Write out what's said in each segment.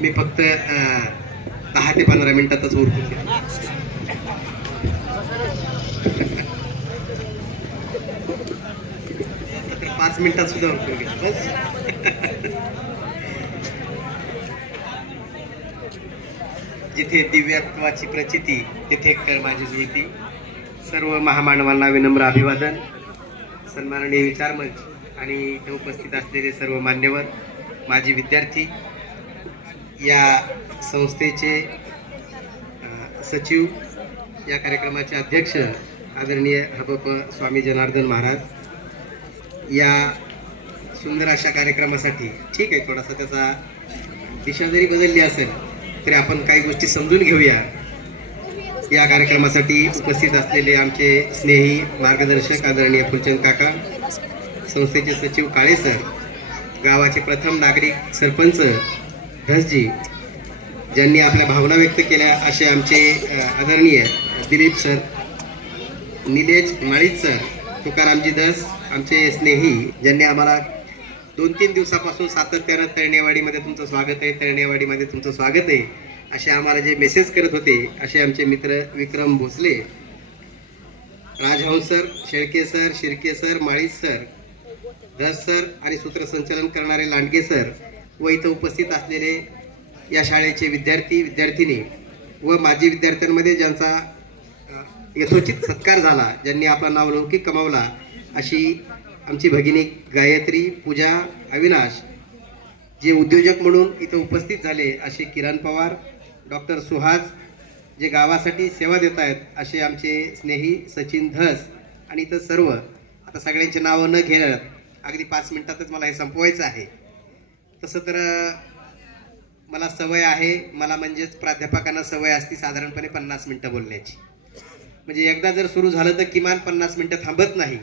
मी फक्त दहा ते पंधरा मिनिटातच उरतो तर पाच मिनिटात सुद्धा उरतो बस. जिथे दिव्यत्वाची प्रचिती तिथे कर माझी जुळती सर्व महामानवांना विनम्र अभिवादन. सन्माननीय विचारमंच आणि इथे उपस्थित असलेले सर्व मान्यवर माझी विद्यार्थी या संस्थेचे सचिव या कार्यक्रमाचे अध्यक्ष आदरणीय हबप स्वामी जनार्दन महाराज या सुंदर अशा कार्यक्रमासाठी ठीक आहे थोडासा त्याचा दिशा जरी बदलली असेल तरी आपण काही गोष्टी समजून घेऊया. या कार्यक्रमासाठी उपस्थित असलेले आमचे स्नेही मार्गदर्शक आदरणीय फुलचंद काका संस्थेचे सचिव काळे सर गावाचे प्रथम नागरिक सरपंच धसजी ज्यांनी आपल्या भावना व्यक्त केल्या असे आमचे आदरणीय दिलीप सर निलेश माळीत सर तुकारामजी धस आमचे स्नेही ज्यांनी आम्हाला दोन तीन दिवसापासून सातत्यानं तळणेवाडीमध्ये तुमचं स्वागत आहे तळणेवाडीमध्ये तुमचं स्वागत आहे. असे आम्हाला जे मेसेज करत होते असे आमचे मित्र Vikram Bhosale Rajhans sir Shelke sir Shirke sir माळीस sir Dhas sir आणि सूत्रसंचालन करणारे लांडगे सर व इथं उपस्थित असलेले या शाळेचे विद्यार्थी विद्यार्थिनी व माजी विद्यार्थ्यांमध्ये ज्यांचा यथोचित सत्कार झाला ज्यांनी आपला नावलौकिक कमावला अशी आमची भगिनी गायत्री पूजा अविनाश जे उद्योजक म्हणून इथं उपस्थित झाले असे किरण पवार डॉक्टर सुहास जे गावासाठी सेवा देत आहेत असे आमचे स्नेही सचिन धस आणि इथं सर्व आता सगळ्यांची नावं न घेणं अगदी पाच मिनटातच मला हे संपवायचं आहे. तसं तर मला सवय आहे मला म्हणजेच प्राध्यापकांना सवय असती साधारणपणे पन्नास मिनटं बोलण्याची. म्हणजे एकदा जर सुरू झालं तर किमान पन्नास मिनटं थांबत नाही.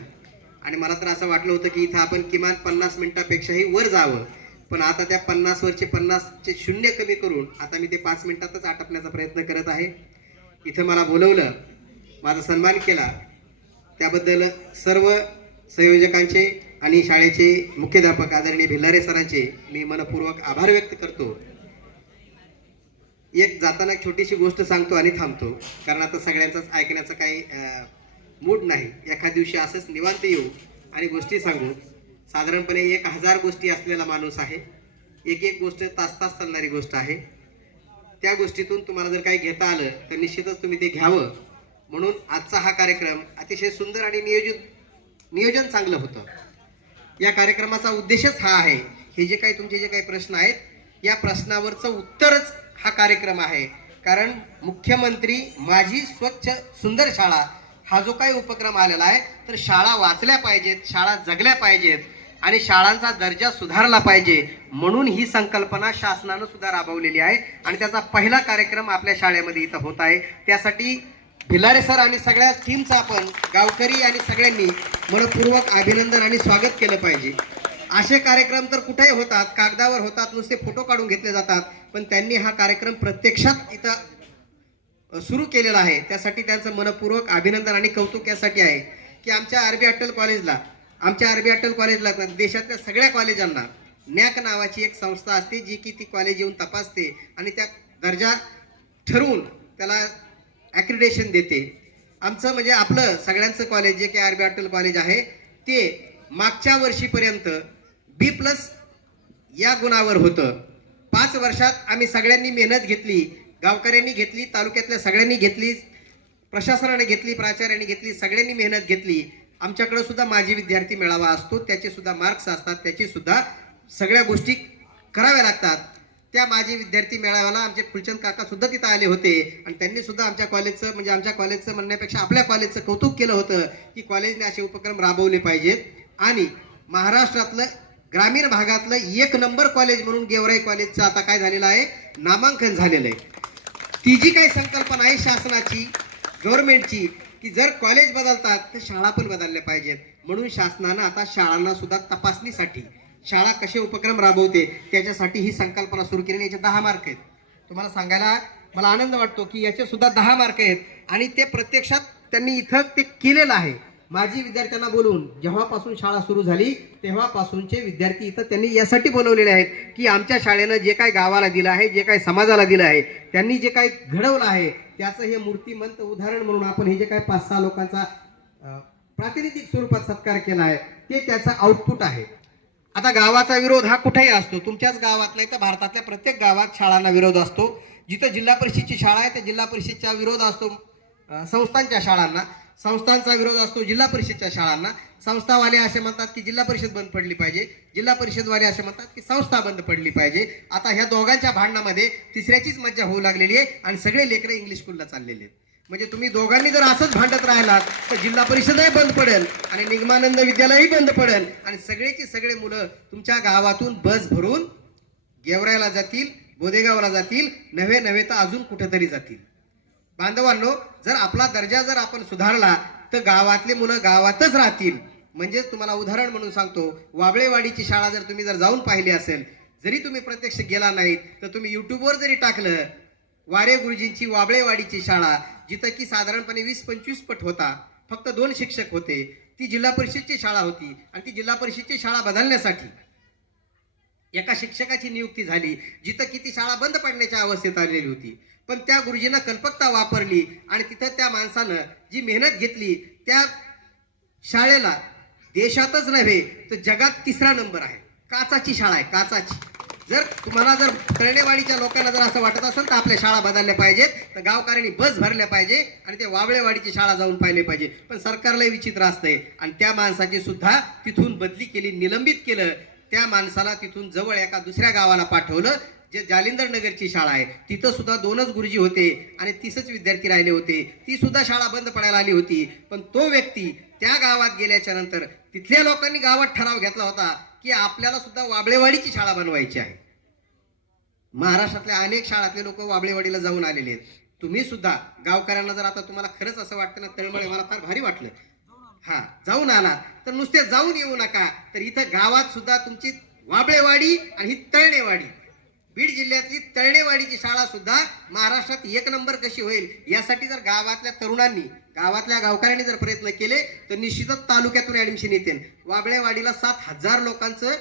आणि मला तर असं वाटलं होतं की इथं आपण किमान पन्नास मिनटापेक्षाही वर जावं. पण आता त्या पन्नास वरचे पन्नासचे शून्य कमी करून आता मी ते पाच मिनिटातच आटपण्याचा प्रयत्न करत आहे. इथं मला बोलवलं माझा सन्मान केला. त्याबद्दल सर्व संयोजकांचे आणि शाळेचे मुख्याध्यापक आदरणीय भिल्लारे सरांचे मी मनपूर्वक आभार व्यक्त करतो. एक जाताना एक छोटीशी गोष्ट सांगतो आणि थांबतो कारण आता सगळ्यांचाच ऐकण्याचा काही मूड नाही. एखाद दिवशी असंच निवांत येऊ आणि गोष्टी सांगू. साधारणपणे एक हजार गोष्टी असलेला माणूस आहे. एक एक गोष्ट तास तास चालणारी गोष्ट आहे. त्या गोष्टीतून तुम्हाला जर काही घेता आलं तर निश्चितच तुम्ही ते घ्यावं. म्हणून आजचा हा कार्यक्रम अतिशय सुंदर आणि नियोजित नियोजन चांगलं होतं. या कार्यक्रमाचा उद्देशच हा आहे. हे जे काही तुमचे जे काही प्रश्न आहेत या प्रश्नावरचं उत्तरच हा कार्यक्रम आहे. कारण मुख्यमंत्री माझी स्वच्छ सुंदर शाळा हा जो काही उपक्रम आलेला आहे तर शाळा वाचल्या पाहिजेत शाळा जगल्या पाहिजेत. आणि शाळांचा दर्जा सुधारला पाहिजे म्हणून ही संकल्पना शासनानं सुद्धा राबवलेली आहे. आणि त्याचा पहिला कार्यक्रम आपल्या शाळेमध्ये इथं होत आहे. त्यासाठी भिलारे सर आणि सगळ्या टीमचं आपण गावकरी आणि सगळ्यांनी मनपूर्वक अभिनंदन आणि स्वागत केलं पाहिजे. असे कार्यक्रम तर कुठेही होतात कागदावर होतात नुसते फोटो काढून घेतले जातात पण त्यांनी हा कार्यक्रम प्रत्यक्षात इथं सुरू केलेला आहे. त्यासाठी त्यांचं मनपूर्वक अभिनंदन आणि कौतुक यासाठी आहे. की आमच्या आरबी अट्टल कॉलेजला आमच्या आरबी अटल कॉलेजला देशातल्या सगळ्या कॉलेजांना नॅक नावाची एक संस्था असते जी की ती कॉलेज येऊन तपासते आणि त्या दर्जा ठरवून त्याला ॲक्रिडेशन देते. आमचं म्हणजे आपलं सगळ्यांचं कॉलेज जे की आरबी अटल कॉलेज आहे ते मागच्या वर्षीपर्यंत बी प्लस या गुणावर होतं. पाच वर्षात आम्ही सगळ्यांनी मेहनत घेतली गावकऱ्यांनी घेतली तालुक्यातल्या सगळ्यांनी घेतली प्रशासनाने घेतली प्राचार्यांनी घेतली सगळ्यांनी मेहनत घेतली. आमच्याकडे सुद्धा माजी विद्यार्थी मेळावा असतो त्याचे सुद्धा मार्क्स असतात त्याची सुद्धा सगळ्या गोष्टी कराव्या लागतात. त्या माजी विद्यार्थी मेळाव्याला आमचे फुलचंद काका सुद्धा तिथं आले होते आणि त्यांनी सुद्धा आमच्या कॉलेजचं म्हणजे आमच्या कॉलेजचं म्हणण्यापेक्षा आपल्या कॉलेजचं कौतुक केलं होतं की कॉलेजने असे उपक्रम राबवले पाहिजेत. आणि महाराष्ट्रातलं ग्रामीण भागातलं एक नंबर कॉलेज म्हणून गेवराई कॉलेजचं आता काय झालेलं आहे? नामांकन झालेलं आहे. ती जी काही संकल्पना आहे शासनाची गव्हर्नमेंटची की जर कॉलेज बदलतात तर शाळा पण बदलल्या पाहिजेत. म्हणून शासनानं आता शाळांना सुद्धा तपासणीसाठी शाळा कसे उपक्रम राबवते त्याच्यासाठी ही संकल्पना सुरू केली याचे दहा मार्क आहेत. तुम्हाला सांगायला मला आनंद वाटतो की याचे सुद्धा दहा मार्क आहेत. आणि ते प्रत्यक्षात त्यांनी इथं ते केलेलं आहे. माजी विद्यार्थ्यांना बोलून जेव्हापासून शाळा सुरू झाली तेव्हापासूनचे विद्यार्थी इथं त्यांनी यासाठी बोलवलेले आहेत की आमच्या शाळेनं जे काय गावाला दिलं आहे जे काय समाजाला दिलं आहे त्यांनी जे काय घडवलं आहे त्याचं हे मूर्तिमंत उदाहरण म्हणून आपण हे जे काय पाच सहा लोकांचा प्रातिनिधिक स्वरूपात सत्कार केला आहे ते त्याचा आउटपुट आहे. आता गावाचा विरोध हा कुठेही असतो. तुमच्याच गावात नाही तर भारतातल्या प्रत्येक गावात शाळांना विरोध असतो. जिथं जिल्हा परिषदची शाळा आहे त्या जिल्हा परिषदचा विरोध असतो संस्थांच्या शाळांना. संस्थांचा विरोध असतो जिल्हा परिषदच्या शाळांना. संस्थावाले असे म्हणतात की जिल्हा परिषद बंद पडली पाहिजे. जिल्हा परिषदवाले असे म्हणतात की संस्था बंद पडली पाहिजे. आता ह्या दोघांच्या भांडणामध्ये तिसऱ्याचीच मज्जा होऊ लागलेली आहे आणि सगळे लेकरं इंग्लिश स्कूलला चाललेले आहेत. म्हणजे तुम्ही दोघांनी जर असंच भांडत राहिलात तर जिल्हा परिषदही बंद पडेल आणि निगमानंद विद्यालयही बंद पडेल आणि सगळेची सगळे मुलं तुमच्या गावातून बस भरून गेवरायला जातील बोदेगावला जातील नव्हे नव्हे तर अजून कुठेतरी जातील. बांधवांनो जर आपला दर्जा जर आपण सुधारला तर गावातले मुलं गावातच राहतील. म्हणजेच तुम्हाला उदाहरण म्हणून सांगतो वाबळेवाडीची शाळा जर तुम्ही जर जाऊन पाहिली असेल जरी तुम्ही प्रत्यक्ष गेला नाहीत तर तुम्ही युट्यूबवर जरी टाकलं वारे गुरुजींची वाबळेवाडीची शाळा जिथं की साधारणपणे वीस पंचवीस पट होता फक्त दोन शिक्षक होते ती जिल्हा परिषदची शाळा होती आणि ती जिल्हा परिषदची शाळा बदलण्यासाठी. एका शिक्षकाची नियुक्ती झाली जिथं की ती शाळा बंद पडण्याच्या अवस्थेत आलेली होती. पण त्या गुरुजीनं कल्पकता वापरली आणि तिथं त्या माणसानं जी मेहनत घेतली त्या शाळेला देशातच नव्हे तर जगात तिसरा नंबर आहे. काचाची शाळा आहे काचाची. जर तुम्हाला जर तळणेवाडीच्या लोकांना जर असं वाटत असेल तर आपल्या शाळा बदलल्या पाहिजेत तर गावकऱ्यांनी बस भरल्या पाहिजे आणि ते वावळेवाडीची शाळा जाऊन पाहिले पाहिजे. पण सरकारलाही विचित्र असतंय आणि त्या माणसाची सुद्धा तिथून बदली केली निलंबित केलं. त्या माणसाला तिथून जवळ एका दुसऱ्या गावाला पाठवलं. जे जालिंदर नगरची शाळा आहे तिथं सुद्धा दोनच गुरुजी होते आणि तीसच विद्यार्थी राहिले होते. ती सुद्धा शाळा बंद पडायला आली होती. पण तो व्यक्ती त्या गावात गेल्याच्यानंतर तिथल्या लोकांनी गावात ठराव घेतला होता की आपल्याला सुद्धा वाबळेवाडीची शाळा बनवायची आहे. महाराष्ट्रातल्या अनेक शाळातले लोक वाबळेवाडीला जाऊन आलेले आहेत. तुम्ही सुद्धा गावकऱ्यांना जर आता तुम्हाला खरंच असं वाटतं ना तळमळे मला फार भारी वाटलं. हा जाऊन आला. तर नुसते जाऊन येऊ नका. तर इथं गावात सुद्धा तुमची वाबळेवाडी आणि ही तळणेवाडी बीड जिल्ह्यातली तळणेवाडीची शाळा सुद्धा महाराष्ट्रात एक नंबर कशी होईल यासाठी जर गावातल्या तरुणांनी गावातल्या गावकऱ्यांनी जर प्रयत्न केले तर निश्चितच तालुक्यातून ऍडमिशन येते वाबळेवाडीला सात हजार लोकांचं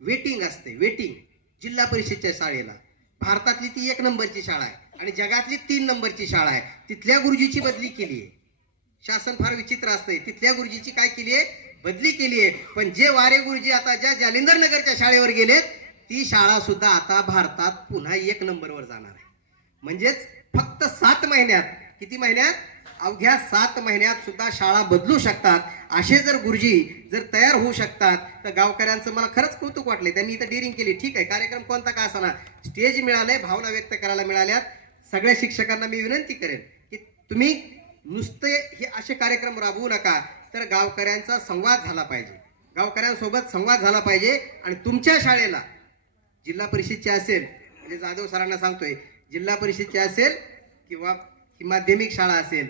वेटिंग असते वेटिंग जिल्हा परिषदच्या शाळेला. भारतातली ती एक नंबरची शाळा आहे आणि जगातली तीन नंबरची शाळा आहे. तिथल्या गुरुजीची बदली केली आहे. शासन फार विचित्र असतंय. तिथल्या गुरुजीची काय केली आहे? बदली केली आहे. पण जे वारे गुरुजी आता ज्या जालिंदर नगरच्या शाळेवर गेलेत ती शाळा सुद्धा आता भारतात पुन्हा एक नंबरवर जाणार आहे. म्हणजेच फक्त सात महिन्यात किती महिन्यात? अवघ्या सात महिन्यात सुद्धा शाळा बदलू शकतात. असे जर गुरुजी जर तयार होऊ शकतात तर गावकऱ्यांचं मला खरंच कौतुक वाटले त्यांनी इथं डिरिंग केली. ठीक आहे कार्यक्रम कोणता का असाना स्टेज मिळाले भावना व्यक्त करायला मिळाल्यात. सगळ्या शिक्षकांना मी विनंती करेन की तुम्ही नुसते हे असे कार्यक्रम राबवू नका तर गावकऱ्यांचा संवाद झाला पाहिजे. गावकऱ्यांसोबत संवाद झाला पाहिजे आणि तुमच्या शाळेला जिल्हा परिषदची असेल म्हणजे जाधव सरांना सांगतोय जिल्हा परिषदची असेल किंवा ही माध्यमिक शाळा असेल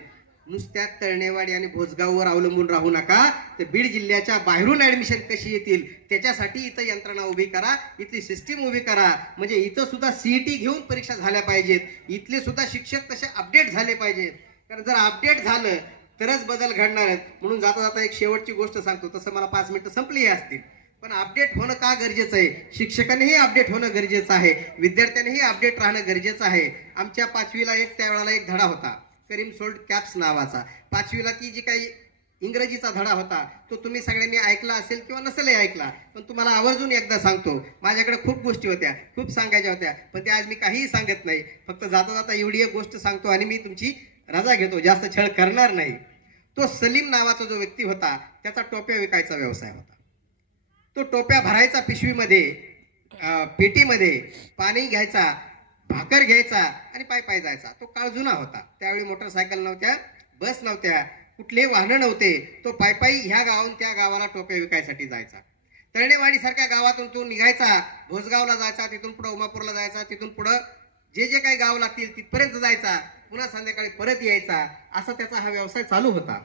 नुसत्या तळणेवाडी आणि भोजगाववर अवलंबून राहू नका. तर बीड जिल्ह्याच्या बाहेरून ऍडमिशन कशी येतील त्याच्यासाठी इथं यंत्रणा उभी करा इथली सिस्टीम उभी करा. म्हणजे इथं सुद्धा सीईटी घेऊन परीक्षा झाल्या पाहिजेत. इथले सुद्धा शिक्षक तसे अपडेट झाले पाहिजेत. कारण जर अपडेट झालं तरच बदल घडणार आहेत. म्हणून जाता जाता एक शेवटची गोष्ट सांगतो तसं मला पाच मिनिटं संपली असतील. पण अपडेट होणं का गरजेचं आहे? शिक्षकांनीही अपडेट होणं गरजेचं आहे. विद्यार्थ्यांनीही अपडेट राहणं गरजेचं आहे. आमच्या पाचवीला एक त्यावेळेला एक धडा होता. करीम सोल्ड कॅप्स नावाचा. पाचवीला ती जी काही इंग्रजीचा धडा होता तो तुम्ही सगळ्यांनी ऐकला असेल किंवा नसेलही ऐकला पण तुम्हाला आवर्जून एकदा सांगतो. माझ्याकडे खूप गोष्टी होत्या खूप सांगायच्या होत्या पण ते आज मी काहीही सांगत नाही. फक्त जाता जाता एवढी एक गोष्ट सांगतो आणि मी तुमची रजा घेतो. जास्त छळ करणार नाही. तो सलीम नावाचा जो व्यक्ती होता त्याचा टोप्या विकायचा व्यवसाय होता. तो टोप्या भरायचा पिशवीमध्ये पेटीमध्ये पाणी घ्यायचा भाकर घ्यायचा आणि पाय पाय जायचा. तो काळ जुना होता. त्यावेळी मोटरसायकल नव्हत्या बस नव्हत्या कुठलेही वाहनं नव्हते. तो पायपायी ह्या गावाहून त्या गावाला टोप्या विकायसाठी जायचा. तळणेवाडीसारख्या गावातून तो निघायचा भोसगावला जायचा तिथून पुढं उमापूरला जायचा तिथून पुढं जे जे काही गाव लागतील तिथपर्यंत जायचा पुन्हा संध्याकाळी परत यायचा. असा त्याचा हा व्यवसाय चालू होता.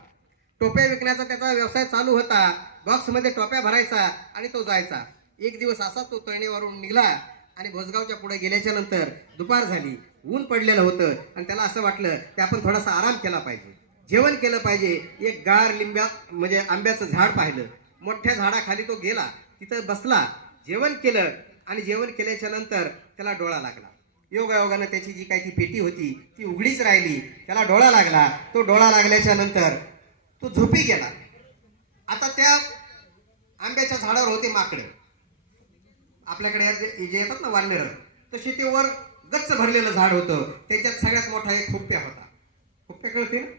टोप्या विकण्याचा त्याचा व्यवसाय चालू होता. बॉक्समध्ये टोप्या भरायचा आणि तो जायचा. एक दिवस असा तो तळणीवरून निघला आणि भोसगावच्या पुढे गेल्याच्यानंतर दुपार झाली. ऊन पडलेलं होतं आणि त्याला असं वाटलं की आपण थोडासा आराम केला पाहिजे. जेवण केलं पाहिजे. एक गार लिंब्या म्हणजे आंब्याचं झाड पाहिलं. मोठ्या झाडाखाली तो गेला. तिथं बसला. जेवण केलं आणि जेवण केल्याच्यानंतर त्याला डोळा लागला. योगायोगानं त्याची जी काही ती पेटी होती ती उघडीच राहिली. त्याला डोळा लागला. तो डोळा लागल्याच्या नंतर तो झोपी गेला. आता त्या आंब्याच्या झाडावर होते माकडे. आपल्याकडे या जे येतात ना वानर तसे ते वर गच्च भरलेलं झाड होतं. त्याच्यात सगळ्यात मोठा एक हुप्प्या होता. हुप्प्या कळते ना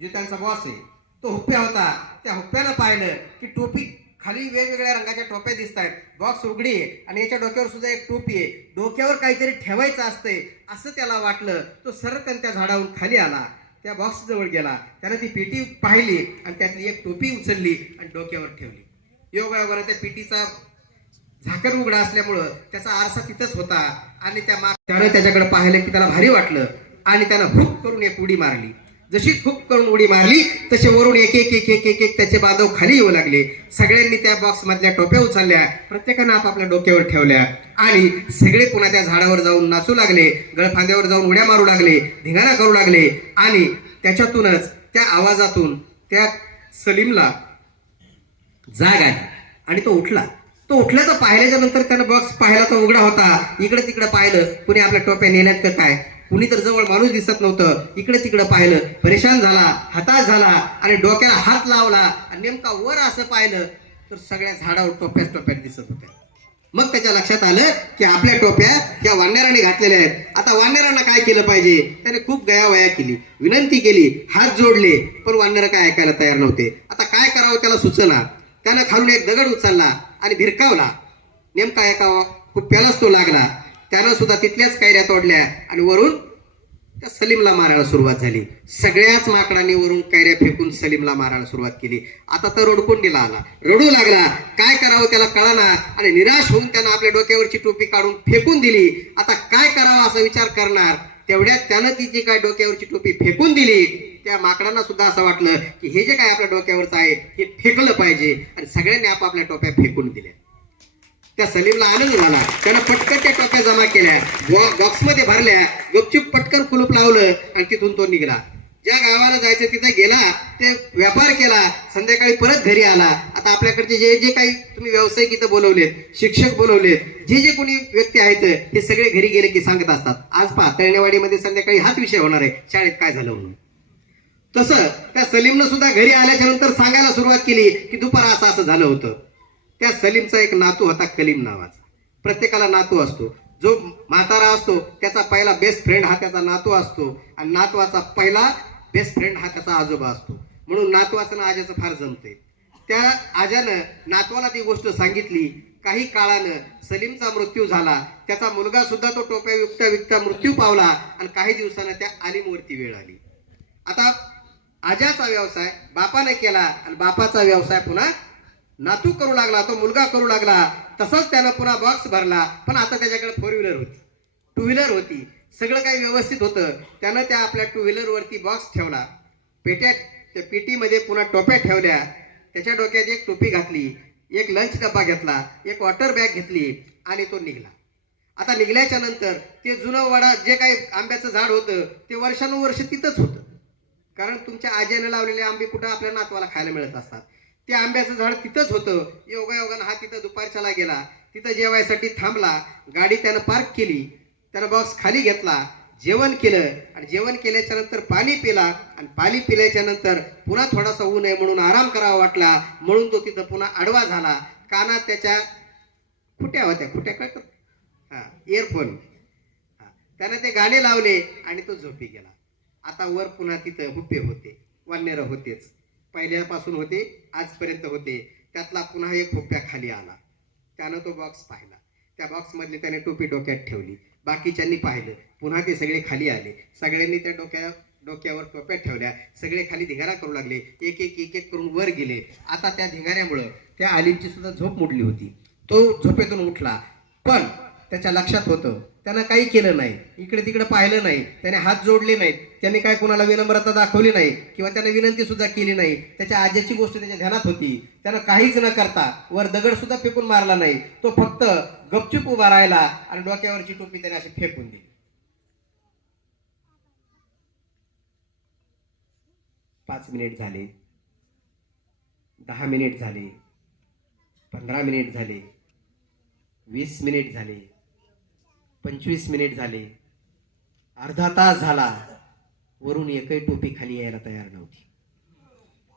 जे त्यांचा बॉस आहे तो हुप्प्या होता. त्या हुप्प्यानं पाहिलं की टोपी खाली वेगवेगळ्या रंगाच्या टोप्या दिसत आहेत. बॉक्स उघडी आहे आणि याच्या डोक्यावर सुद्धा एक टोपी आहे. डोक्यावर काहीतरी ठेवायचं असतंय असं त्याला वाटलं. तो सरकन त्या झाडावरून खाली आला. त्या बॉक्स जवळ गेला. त्यानं ती पेटी पाहिली आणि त्यातली एक टोपी उचलली आणि डोक्यावर ठेवली. योगायोगानं त्या पेटीचा झाकण उघडा असल्यामुळं त्याचा आरसा तिथंच होता आणि त्या मा त्यानं त्याच्याकडे पाहिलं की त्याला भारी वाटलं आणि त्यानं हुक करून एक उडी मारली. जशी खूप करून उडी मारली तसे वरून एक एक एक एक एक एक त्याचे बांधव खाली येऊ लागले. सगळ्यांनी त्या बॉक्स मधल्या टोप्या उचलल्या प्रत्येकानं आपापल्या डोक्यावर ठेवल्या आणि सगळे पुन्हा त्या झाडावर जाऊन नाचू लागले गळफांद्यावर जाऊन उड्या मारू लागले धिंगाणा करू लागले आणि त्याच्यातूनच त्या आवाजातून त्या सलीमला जाग आली आणि तो उठला. तो उठल्याचं पाहिल्याच्या नंतर त्यानं बॉक्स पाहिला तो उघडा होता. इकडे तिकडे पाहिलं. कुणी आपल्या टोप्या नेल्यात काय? कुणी तर जवळ माणूस दिसत नव्हतं. इकडे तिकडे पाहिलं. परेशान झाला हताश झाला आणि डोक्याला हात लावला आणि नेमका वर असं पाहिलं तर सगळ्या झाडावर टोप्याच टोप्यात दिसत होत्या. मग त्याच्या लक्षात आलं की आपल्या टोप्या या वानराने घातलेल्या आहेत. आता वानरांना काय केलं पाहिजे? त्याने खूप गयावया केली विनंती केली हात जोडले पण वानर काय ऐकायला तयार नव्हते. आता काय करावं त्याला सुचना. त्यानं खालून एक दगड उचलला आणि भिरकावला. नेमका एका कुप्प्यालाच तो लागला. त्यानं सुद्धा तिथल्याच कैऱ्या तोडल्या आणि वरून त्या सलीमला मारायला सुरुवात झाली. सगळ्याच माकडांनी वरून कैऱ्या फेकून सलीमला मारायला सुरुवात केली. आता तर रडकुंडीला आला. रडू लागला. काय करावं त्याला कळाना. आणि निराश होऊन त्यानं आपल्या डोक्यावरची टोपी काढून फेकून दिली. आता काय करावं असा विचार करणार? तेवढ्यात त्यानं ती जी काय डोक्यावरची टोपी फेकून दिली त्या माकडांना सुद्धा असं वाटलं की हे जे काय आपल्या डोक्यावरचं आहे हे फेकलं पाहिजे. आणि सगळ्यांनी आपापल्या टोप्या फेकून दिल्या. त्या सलीमला आनंद झाला. त्यानं पटकन त्या टोप्या जमा केल्या. बॉक्समध्ये भरल्या. गुपचूप पटकन कुलूप लावलं आणि तिथून तो निघाला. ज्या गावाला जायचं तिथे गेला ते व्यापार केला. संध्याकाळी परत घरी आला. आता आपल्याकडचे जे जे काही तुम्ही व्यावसायिक इथं बोलवलेत शिक्षक बोलवलेत जे जे कोणी व्यक्ती आहेत ते सगळे घरी गेले की सांगत असतात. आज पहा तळणेवाडीमध्ये संध्याकाळी हाच विषय होणार आहे. शाळेत काय झालं म्हणून. तसं त्या सलीमनं सुद्धा घरी आल्याच्यानंतर सांगायला सुरुवात केली की दुपार असं असं झालं होतं. त्या सलीमचा एक नातू होता कलीम नावाचा. प्रत्येकाला नातू असतो. जो म्हातारा असतो त्याचा पहिला बेस्ट फ्रेंड हा त्याचा नातू असतो. आणि नातवाचा पहिला बेस्ट फ्रेंड हा त्याचा आजोबा असतो. म्हणून नातवाचं ना आज्याचं फार जमते त्या आजानं नातवाला ती गोष्ट सांगितली. काही काळानं सलीमचा मृत्यू झाला. त्याचा मुलगा सुद्धा तो टोप्या विकता विकता मृत्यू पावला. आणि काही दिवसानं त्या आलीमवरती वेळ आली. आता आज्याचा व्यवसाय बापाने केला. आणि बापाचा व्यवसाय पुन्हा नातू करू लागला तो मुलगा करू लागला तसंच त्यानं पुन्हा बॉक्स भरला. पण आता त्याच्याकडे फोर व्हीलर होती. टू व्हीलर होती. सगळं काही व्यवस्थित होतं. त्यानं त्या आपल्या टू व्हीलरवरती बॉक्स ठेवला. पेट्या त्या पेटीमध्ये पुन्हा टोप्या ठेवल्या. त्याच्या डोक्यात एक टोपी घातली एक लंच डब्बा घेतला एक वॉटर बॅग घेतली आणि तो निघाला. आता निघल्याच्या नंतर ते जुनं वडा जे काही आंब्याचं झाड होतं ते वर्षानुवर्ष तिथंच होतं. कारण तुमच्या आजीने लावलेले आंबे कुठं आपल्या नातवाला खायला मिळत असतात? ते आंब्याचं झाड तिथंच होतं. योगायोगानं हा तिथं दुपारच्याला गेला. तिथं जेवायसाठी थांबला. गाडी त्यानं पार्क केली. त्यानं बॉक्स खाली घेतला. जेवण केलं. आणि जेवण केल्याच्यानंतर पाणी पिला. आणि पाणी पिल्याच्या नंतर पुन्हा थोडासा ऊन आहे म्हणून आराम करावा वाटला. म्हणून तो तिथं पुन्हा आडवा झाला. कानात त्याच्या खुट्या होत्या. खुट्या काय हां इयरफोन त्यानं ते गाणे लावले आणि तो झोपी गेला. आता वर पुन्हा तिथं हुप्पे होते. वानेर होतेच. पहिल्यापासून होते आजपर्यंत होते. त्यातला पुन्हा एक हुप्प्या खाली आला. त्यानं तो बॉक्स पाहिला. त्या बॉक्समधली त्याने टोपी डोक्यात ठेवली. बाकीच्यांनी पाहिलं. पुन्हा ते सगळे खाली आले. सगळ्यांनी त्या डोक्या डोक्यावर टोप्या ठेवल्या. सगळे खाली धिंगारा करू लागले. एक एक एक एक करून वर गेले. आता त्या धिंगाऱ्यामुळं त्या आलिमची सुद्धा झोप मोडली होती. तो झोपेतून उठला. पण त्याच्या लक्षात होतं. त्यानं काही केलं नाही. इकडे तिकडे पाहिलं नाही. त्याने हात जोडले नाहीत. त्याने काय कोणाला विनम्रता दाखवली नाही किंवा त्याने विनंती सुद्धा केली नाही. त्याच्या आज्याची गोष्ट त्याच्या ध्यानात होती. त्यानं काहीच न करता वर दगड सुद्धा फेकून मारला नाही. तो फक्त गपचूप उभा राहिला आणि डोक्यावरची टोपी त्याने अशी फेकून दिली. पाच मिनिट झाले. दहा मिनिट झाले. पंधरा मिनिट झाले. वीस मिनिट झाले. पंचवीस मिनिट झाले. अर्धा तास झाला. वरून एकही टोपी खाली यायला तयार नव्हती.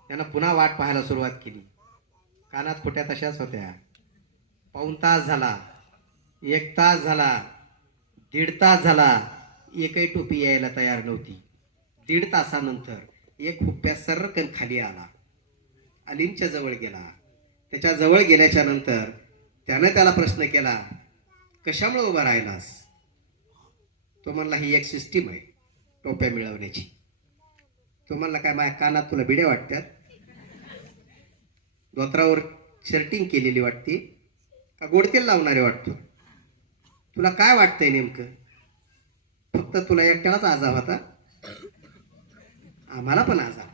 त्यानं पुन्हा वाट पाहायला सुरुवात केली. कानात खोट्या तशाच होत्या. पाऊण तास झाला. एक तास झाला. दीड तास झाला. एकही टोपी यायला तयार नव्हती. दीड तासानंतर एक हुप्प्या सर्रकन खाली आला. अलींच्या जवळ गेला. त्याच्याजवळ गेल्याच्यानंतर त्यानं त्याला प्रश्न केला कशामुळे उभा राहिलास? तो म्हणला ही एक सिस्टीम आहे टोप्या मिळवण्याची. तो म्हणला काय माझ्या कानात तुला बिड्या वाटतात? धोत्रावर शर्टिंग केलेली वाटते. का गोडतेल लावणारे वाटतो? तुला काय वाटतंय नेमकं? फक्त तुला एकट्यालाच आजाव होता. आम्हाला पण आजाव.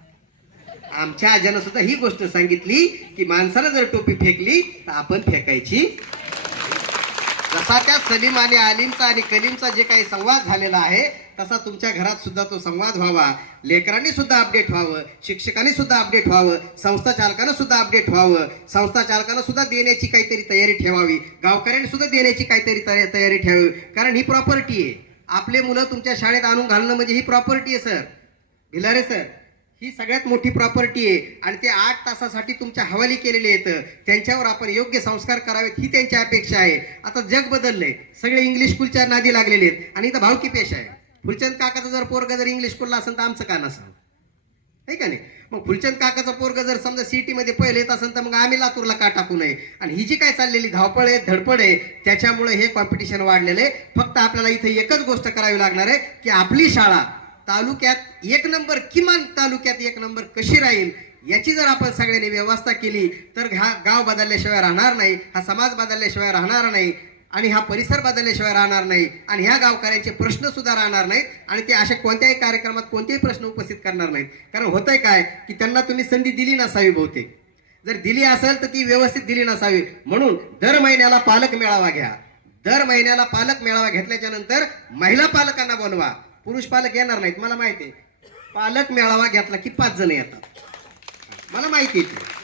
आमच्या आजानं सुद्धा ही गोष्ट सांगितली की माणसाला जर टोपी फेकली तर आपण फेकायची जसा त्या सलीम आणि आलीमचा आणि कलीमचा जे काही संवाद झालेला आहे तसा तुमच्या घरात सुद्धा तो संवाद व्हावा. लेकरांनी सुद्धा अपडेट व्हावं शिक्षकांनी सुद्धा अपडेट व्हावं संस्था चालकानं सुद्धा अपडेट व्हावं संस्था चालकानं सुद्धा देण्याची काहीतरी तयारी ठेवावी गावकऱ्यांनी सुद्धा देण्याची काहीतरी तयारी ठेवावी. कारण ही प्रॉपर्टी आहे. आपले मुलं तुमच्या शाळेत आणून घालणं म्हणजे ही प्रॉपर्टी आहे सर भिलारे सर ही सगळ्यात मोठी प्रॉपर्टी आहे. आणि ते आठ तासासाठी तुमच्या हवाली केलेले आहेत. त्यांच्यावर आपण योग्य संस्कार करावेत ही त्यांची अपेक्षा आहे. आता जग बदललंय. सगळे इंग्लिश स्कूलच्या नादी लागलेले आहेत. आणि इथं भावकी पेश आहे. फुलचंद काकाचं जर पोरग जर इंग्लिश स्कूलला असेल तर आमचं का नसेल आहे का नाही? मग फुलचंद काकाचा पोरग जर समजा सिटीमध्ये पहिले येत असेल तर मग आम्ही लातूरला का टाकू नये? आणि ही जी काय चाललेली धावपळ आहे धडपड आहे त्याच्यामुळे हे कॉम्पिटिशन वाढलेलं आहे. फक्त आपल्याला इथे एकच गोष्ट करावी लागणार आहे की आपली शाळा तालुक्यात एक नंबर किमान तालुक्यात एक नंबर कशी राहील याची जर आपण सगळ्यांनी व्यवस्था केली तर हा गाव बदलल्याशिवाय राहणार नाही हा समाज बदलल्याशिवाय राहणार नाही आणि हा परिसर बदलल्याशिवाय राहणार नाही आणि ह्या गावकऱ्यांचे प्रश्न सुद्धा राहणार नाहीत आणि ते अशा कोणत्याही कार्यक्रमात कोणतेही प्रश्न उपस्थित करणार नाहीत. कारण होतंय काय की त्यांना तुम्ही संधी दिली नसावी बहुतेक. जर दिली असेल तर ती व्यवस्थित दिली नसावी. म्हणून दर महिन्याला पालक मेळावा घ्या. दर महिन्याला पालक मेळावा घेतल्याच्या नंतर महिला पालकांना बोलवा. पुरुष पालक येणार नाहीत मला माहिती आहे. पालक मेळावा घेतला की पाच जण येतात. मला माहिती आहे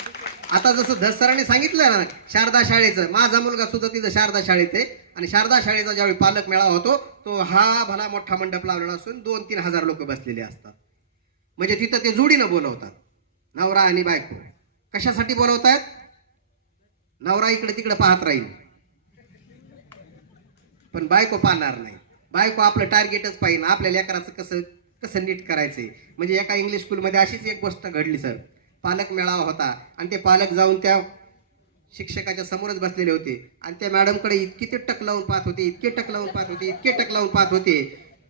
आता जसं धसराने सांगितलं ना शारदा शाळेचं माझा मुलगा सुद्धा तिथं शारदा शाळेत आहे. आणि शारदा शाळेचा ज्यावेळी पालक मेळावा होतो तो हा भला मोठा मंडप लावलेला असून दोन तीन हजार लोक बसलेले असतात. म्हणजे तिथं ते जोडीनं बोलवतात. नवरा आणि बायको. कशासाठी बोलवतात? नवरा इकडे तिकडे पाहत राहील. पण बायको पाहणार नाही. बायको आपलं टार्गेटच पाहिजे आपल्या लेकराचं कसं कसं नीट करायचंय. म्हणजे एका इंग्लिश स्कूलमध्ये अशीच एक गोष्ट घडली सर पालक मेळावा होता आणि ते पालक जाऊन त्या शिक्षकाच्या समोरच बसलेले होते. आणि त्या मॅडमकडे इतके ते टक लावून पाहत होते इतके टक लावून पाहत होते इतके टक लावून पाहत होते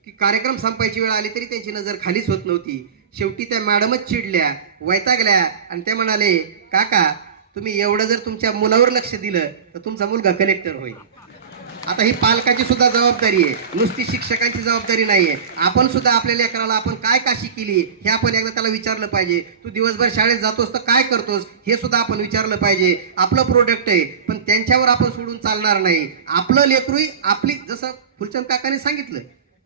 की कार्यक्रम संपायची वेळ आली तरी त्यांची नजर खालीच होत नव्हती. शेवटी त्या मॅडमच चिडल्या वैतागल्या आणि ते म्हणाले काका तुम्ही एवढं जर तुमच्या मुलावर लक्ष दिलं तर तुमचा मुलगा कलेक्टर होईल. आता ही पालकाची सुद्धा जबाबदारी आहे. नुसती शिक्षकांची जबाबदारी नाहीये. आपण सुद्धा आपल्या लेकराला आपण काय काशी केली हे आपण एकदा त्याला विचारलं पाहिजे. तू दिवसभर शाळेत जातोस तर काय करतोस हे सुद्धा आपण विचारलं पाहिजे. आपलं प्रोडक्ट आहे पण त्यांच्यावर आपण सोडून चालणार नाही. आपलं लेकरूही आपली जसं फुलचंद काकाने सांगितलं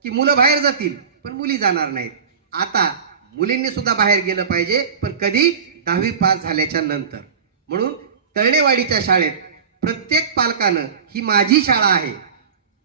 की मुलं बाहेर जातील पण मुली जाणार नाहीत. आता मुलींनी सुद्धा बाहेर गेलं पाहिजे पण कधी दहावी पास झाल्याच्यानंतर. म्हणून तळणेवाडीच्या शाळेत प्रत्येक पालकानं ही माझी शाळा आहे.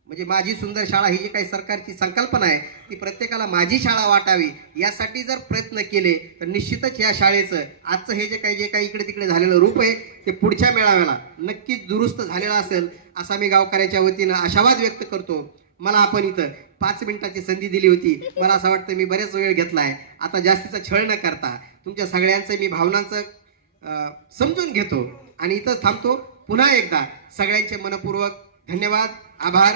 म्हणजे माझी सुंदर शाळा ही जी काही सरकारची संकल्पना आहे ती प्रत्येकाला माझी शाळा वाटावी यासाठी जर प्रयत्न केले तर निश्चितच या शाळेचं आजचं हे जे काही जे काही इकडे तिकडे झालेलं रूप आहे ते पुढच्या मेळाव्याला नक्कीच दुरुस्त झालेलं असेल असा मी गावकऱ्याच्या वतीनं आशावाद व्यक्त करतो. मला आपण इथं पाच मिनिटाची संधी दिली होती. मला असं वाटतं मी बरेच वेळ घेतला आहे आता जास्तीचा छळ न करता तुमच्या सगळ्यांचं मी भावनांचं समजून घेतो आणि इथंच थांबतो. पुन्हा एकदा सगळ्यांचे मनपूर्वक धन्यवाद आभार.